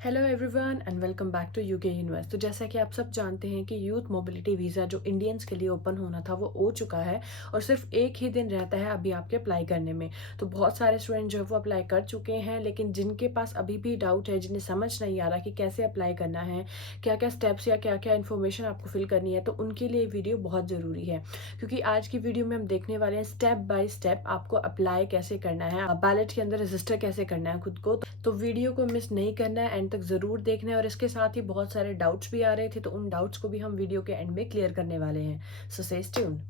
Hello everyone and welcome back to UK universe. तो जैसा कि आप सब जानते हैं कि यूथ मोबिलिटी वीज़ा जो इंडियंस के लिए ओपन होना था वो हो चुका है और सिर्फ एक ही दिन रहता है अभी आपके अप्लाई करने में। तो बहुत सारे स्टूडेंट जो है वो अप्लाई कर चुके हैं, लेकिन जिनके पास अभी भी डाउट है, जिन्हें समझ नहीं आ रहा कि कैसे अप्लाई करना है, क्या क्या स्टेप्स या क्या क्या इन्फॉर्मेशन आपको फिल करनी है, तो उनके लिए वीडियो बहुत ज़रूरी है। क्योंकि आज की वीडियो में हम देखने वाले हैं स्टेप बाय स्टेप आपको अप्लाई कैसे करना है, बैलेट के अंदर रजिस्टर कैसे करना है खुद को। तो वीडियो को मिस नहीं करना है, एंड तक ज़रूर देखना है। और इसके साथ ही बहुत सारे डाउट्स भी आ रहे थे, तो उन डाउट्स को भी हम वीडियो के एंड में क्लियर करने वाले हैं। So stay tuned.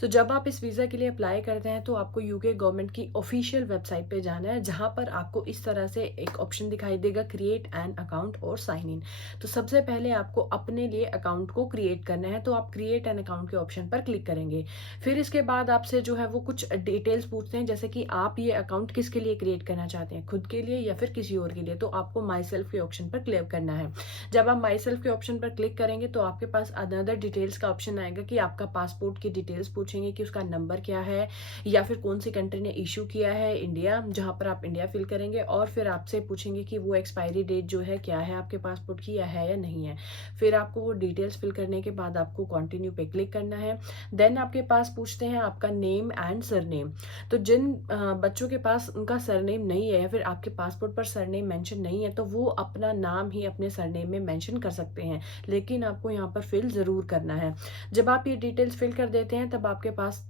तो जब आप इस वीज़ा के लिए अप्लाई करते हैं तो आपको यूके गवर्नमेंट की ऑफिशियल वेबसाइट पे जाना है, जहां पर आपको इस तरह से एक ऑप्शन दिखाई देगा, क्रिएट एन अकाउंट और साइन इन। तो सबसे पहले आपको अपने लिए अकाउंट को क्रिएट करना है, तो आप क्रिएट एन अकाउंट के ऑप्शन पर क्लिक करेंगे। फिर इसके बाद आपसे जो है वो कुछ डिटेल्स पूछते हैं, जैसे कि आप ये अकाउंट किसके लिए क्रिएट करना चाहते हैं, खुद के लिए या फिर किसी और के लिए। तो आपको माई सेल्फ के ऑप्शन पर क्लिक करना है। जब आप माई सेल्फ के ऑप्शन पर क्लिक करेंगे तो आपके पास अनदर डिटेल्स का ऑप्शन आएगा कि आपका पासपोर्ट की डिटेल्स पूछेंगे कि उसका नंबर क्या है, या फिर कौन सी कंट्री ने इशू किया है, इंडिया, जहां पर आप इंडिया फिल करेंगे। और फिर आपसे पूछेंगे कि वो एक्सपायरी डेट जो है क्या है आपके पासपोर्ट की, या नहीं है। फिर आपको वो डिटेल्स फिल करने के बाद आपको कंटिन्यू पे क्लिक करना है। देन आपके पास पूछते हैं आपका नेम एंड सरनेम। तो जिन बच्चों के पास उनका सरनेम नहीं है या फिर आपके पासपोर्ट पर सरनेम मेंशन नहीं है, तो वो अपना नाम ही अपने सरनेम में मेंशन कर सकते हैं, लेकिन आपको यहाँ पर फिल ज़रूर करना है। जब आप ये डिटेल्स फिल कर देते हैं तब आपके पास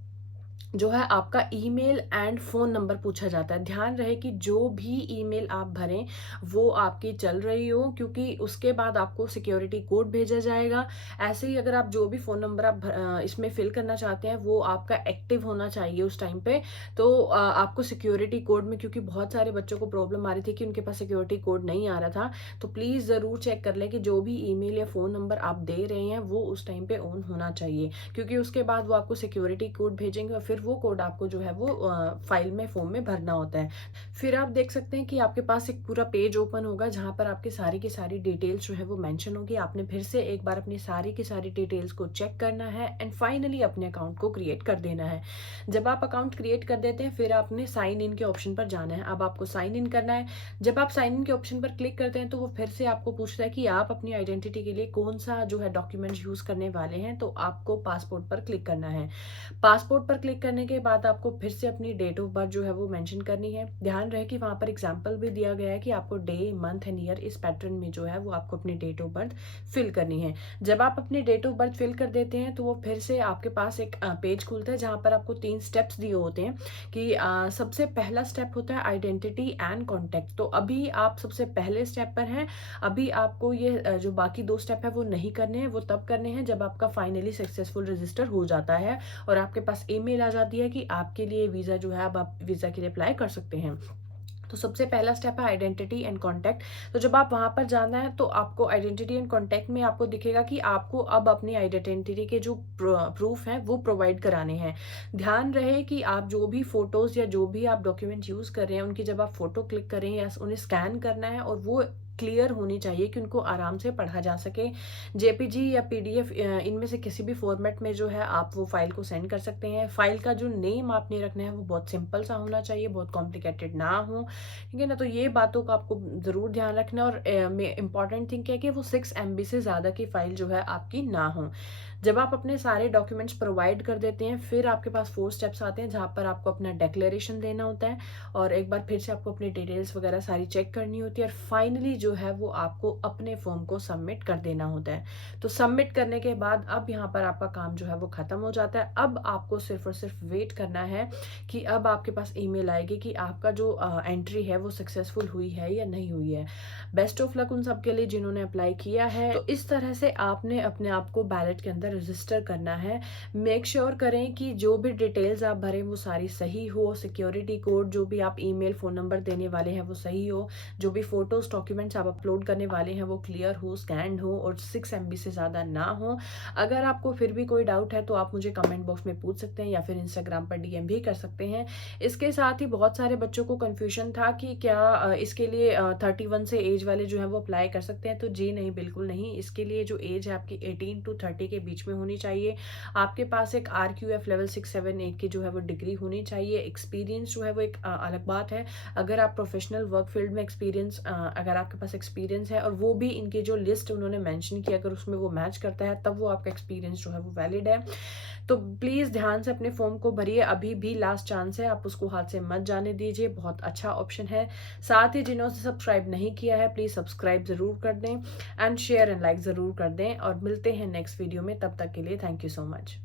जो है आपका ईमेल एंड फ़ोन नंबर पूछा जाता है। ध्यान रहे कि जो भी ईमेल आप भरें वो आपकी चल रही हो, क्योंकि उसके बाद आपको सिक्योरिटी कोड भेजा जाएगा। ऐसे ही अगर आप जो भी फ़ोन नंबर आप इसमें फिल करना चाहते हैं वो आपका एक्टिव होना चाहिए उस टाइम पे। तो आपको सिक्योरिटी कोड में, क्योंकि बहुत सारे बच्चों को प्रॉब्लम आ रही थी कि उनके पास सिक्योरिटी कोड नहीं आ रहा था, तो प्लीज़ ज़रूर चेक कर लें कि जो भी ईमेल या फ़ोन नंबर आप दे रहे हैं वो उस टाइम पे ऑन होना चाहिए, क्योंकि उसके बाद वो आपको सिक्योरिटी कोड भेजेंगे और फिर वो कोड आपको जो है वो फाइल में फॉर्म में भरना होता है। फिर आप देख सकते हैं कि आपके पास एक पूरा पेज ओपन होगा जहां पर आपकी सारी की सारी डिटेल्स जो है वो मेंशन होगी। आपने फिर से एक बार अपनी सारी की सारी डिटेल्स को चेक करना है एंड फाइनली अपने अकाउंट को क्रिएट कर देना है। जब आप अकाउंट क्रिएट कर देते हैं फिर आपने साइन इन के ऑप्शन पर जाना है। अब आपको साइन इन करना है। जब आप साइन इन के ऑप्शन पर क्लिक करते हैं तो वो फिर से आपको पूछता है कि आप अपनी आइडेंटिटी के लिए कौन सा जो है डॉक्यूमेंट यूज करने वाले हैं, तो आपको पासपोर्ट पर क्लिक करना है। पासपोर्ट पर क्लिक करने के बाद आपको फिर से अपनी डेट ऑफ बर्थ जो है वो मेंशन करनी है। ध्यान रहे कि वहां पर एग्जांपल भी दिया गया है कि आपको डे, मंथ एंड ईयर इस पैटर्न में जो है वो आपको अपनी डेट ऑफ बर्थ फिल करनी है। जब आप अपनी डेट ऑफ बर्थ फिल कर देते हैं तो वो फिर से आपके पास एक पेज खुलता है जहां पर आपको 3 स्टेप्स दिए होते हैं कि सबसे पहला स्टेप होता है आइडेंटिटी एंड कॉन्टेक्ट। तो अभी आप सबसे पहले स्टेप पर हैं। अभी आपको ये जो बाकी 2 स्टेप है वो नहीं करने हैं, वो तब करने हैं जब आपका फाइनली सक्सेसफुल रजिस्टर हो जाता है और आपके पास ईमेल आ जाती है कि आपके लिए वीज़ा जो है अब आप वीज़ा के लिए अप्लाई कर सकते हैं। तो सबसे पहला स्टेप है आइडेंटिटी एंड कॉन्टैक्ट। तो जब आप वहां पर जाना है तो आपको आइडेंटिटी एंड कॉन्टैक्ट में आपको दिखेगा कि आपको अब अपनी आइडेंटिटी के जो प्रूफ हैं वो प्रोवाइड कराने हैं। ध्यान रहे कि आप जो भी फोटोज या जो भी आप डॉक्यूमेंट यूज कर रहे हैं उनकी जब आप फोटो क्लिक करें या उन्हें स्कैन करना है और वो क्लियर होनी चाहिए कि उनको आराम से पढ़ा जा सके। जेपीजी या पीडीएफ इनमें से किसी भी फॉर्मेट में जो है आप वो फाइल को सेंड कर सकते हैं। फाइल का जो नेम आपने रखना है वो बहुत सिंपल सा होना चाहिए, बहुत कॉम्प्लिकेटेड ना हो, ठीक है ना। तो ये बातों का आपको जरूर ध्यान रखना है। और इंपॉर्टेंट थिंग क्या है कि वो 6 MB से ज्यादा की फाइल जो है आपकी ना हो। जब आप अपने सारे डॉक्यूमेंट्स प्रोवाइड कर देते हैं फिर आपके पास 4 स्टेप्स आते हैं जहां पर आपको अपना डिक्लेरेशन देना होता है और एक बार फिर से आपको अपनी डिटेल्स वगैरह सारी चेक करनी होती है और फाइनली जो है वो आपको अपने फॉर्म को सबमिट कर देना होता है। तो सबमिट करने के बाद अब यहाँ पर आपका काम जो है वो खत्म हो जाता है। अब आपको सिर्फ और सिर्फ वेट करना है कि अब आपके पास ईमेल आएगी कि आपका जो एंट्री है वो सक्सेसफुल हुई है या नहीं हुई है। बेस्ट ऑफ लक उन सबके लिए जिन्होंने अप्लाई किया है। तो इस तरह से आपने अपने आप को बैलेट के अंदर रजिस्टर करना है। मेक श्योर करें कि जो भी डिटेल्स आप भरें वो सारी सही हो, सिक्योरिटी कोड जो भी आप ईमेल फोन नंबर देने वाले हैं वो सही हो, जो भी फोटोज डॉक्यूमेंट्स आप अपलोड करने वाले हैं वो क्लियर हो, स्कैंड हो और 6 MB से ज्यादा ना हो। अगर आपको फिर भी कोई डाउट है तो आप मुझे कमेंट बॉक्स में पूछ सकते हैं या फिर इंस्टाग्राम पर डीएम भी कर सकते हैं। इसके साथ ही बहुत सारे बच्चों को कंफ्यूजन था कि क्या इसके लिए 31 से एज एज वाले जो हैं वो अप्लाई कर सकते हैं? तो जी नहीं, बिल्कुल नहीं। इसके लिए जो एज है आपकी 18 टू 30 के बीच में होनी चाहिए। आपके पास एक RQF लेवल 6, 7, 8 की जो है वो डिग्री होनी चाहिए। एक्सपीरियंस जो है वो एक अलग बात है। अगर आप प्रोफेशनल वर्क फील्ड में अगर आपके पास एक्सपीरियंस है और वो भी इनकी जो लिस्ट उन्होंने मेंशन की, अगर उसमें वो मैच करता है, तब वो आपका एक्सपीरियंस जो है वो वैलिड है। तो प्लीज़ ध्यान से अपने फॉर्म को भरिए, अभी भी लास्ट चांस है, आप उसको हाथ से मत जाने दीजिए, बहुत अच्छा ऑप्शन है। साथ ही जिन्होंने सब्सक्राइब नहीं किया है, प्लीज़ सब्सक्राइब ज़रूर कर दें एंड शेयर एंड लाइक ज़रूर कर दें, और मिलते हैं नेक्स्ट वीडियो में। तब तक के लिए थैंक यू सो मच।